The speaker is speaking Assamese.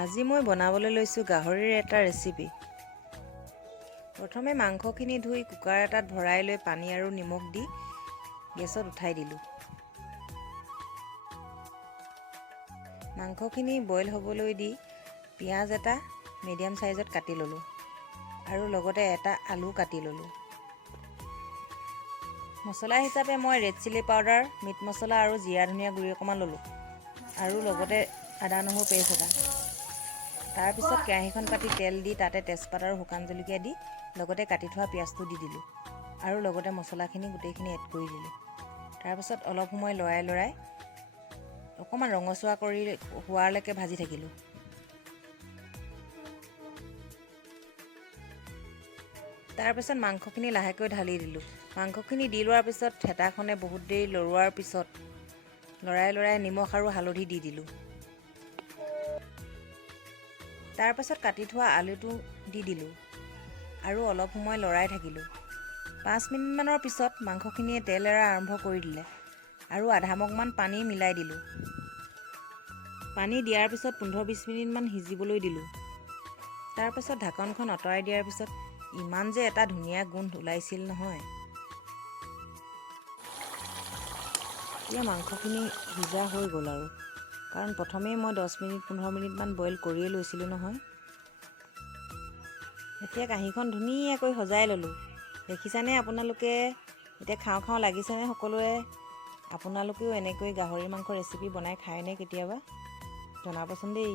আজি মই বনাবলৈ লৈছোঁ গাহৰিৰ এটা ৰেচিপি। প্ৰথমে মাংসখিনি ধুই কুকাৰ এটাত ভৰাই লৈ পানী আৰু নিমখ দি গেছত উঠাই দিলোঁ। মাংসখিনি বইল হ'বলৈ দি পিঁয়াজ এটা মিডিয়াম চাইজত কাটি ল'লোঁ আৰু লগতে এটা আলু কাটি ল'লোঁ। মছলা হিচাপে মই ৰেড চিলি পাউডাৰ, মিট মছলা আৰু জিৰা ধনিয়া গুড়ি অকণমান ল'লোঁ আৰু লগতে আদা নহৰু পেষ্ট এটা। তাৰপিছত কেৰাহীখন পাতি তেল দি তাতে তেজপাত আৰু শুকান জলকীয়া দি লগতে কাটি থোৱা পিঁয়াজটো দি দিলোঁ আৰু লগতে মছলাখিনি গোটেইখিনি এড কৰি দিলোঁ। তাৰপিছত অলপ সময় লৰাই অকণমান ৰঙচুৱা কৰি হোৱালৈকে ভাজি থাকিলোঁ। তাৰপিছত মাংসখিনি লাহেকৈ ঢালি দিলোঁ। মাংসখিনি দি লোৱাৰ পিছত হেতাখনে বহুত দেৰি লৰোৱাৰ পিছত লৰাই নিমখ আৰু হালধি দি দিলোঁ। তাৰপাছত কাটি থোৱা আলুটো দি দিলোঁ আৰু অলপ সময় লৰাই থাকিলোঁ। 5 মিনিটমানৰ পিছত মাংসখিনিয়ে তেল এৰা আৰম্ভ কৰি দিলে আৰু আধা মগমান পানী মিলাই দিলোঁ। পানী দিয়াৰ পিছত 15-20 মিনিটমান সিজিবলৈ দিলোঁ। তাৰপাছত ঢাকনখন আঁতৰাই দিয়াৰ পিছত ইমান যে এটা ধুনীয়া গোন্ধ ওলাইছিল নহয়। এতিয়া মাংসখিনি সিজা হৈ গ'ল আৰু কাৰণ প্ৰথমেই মই 10-15 মিনিটমান বইল কৰিয়ে লৈছিলোঁ নহয়। এতিয়া কাঁহীখন ধুনীয়াকৈ সজাই ল'লোঁ। দেখিছানে আপোনালোকে? এতিয়া খাওঁ লাগিছেনে সকলোৱে? আপোনালোকেও এনেকৈ গাহৰি মাংস ৰেচিপি বনাই খায়নে কেতিয়াবা? জনাবচোন দেই।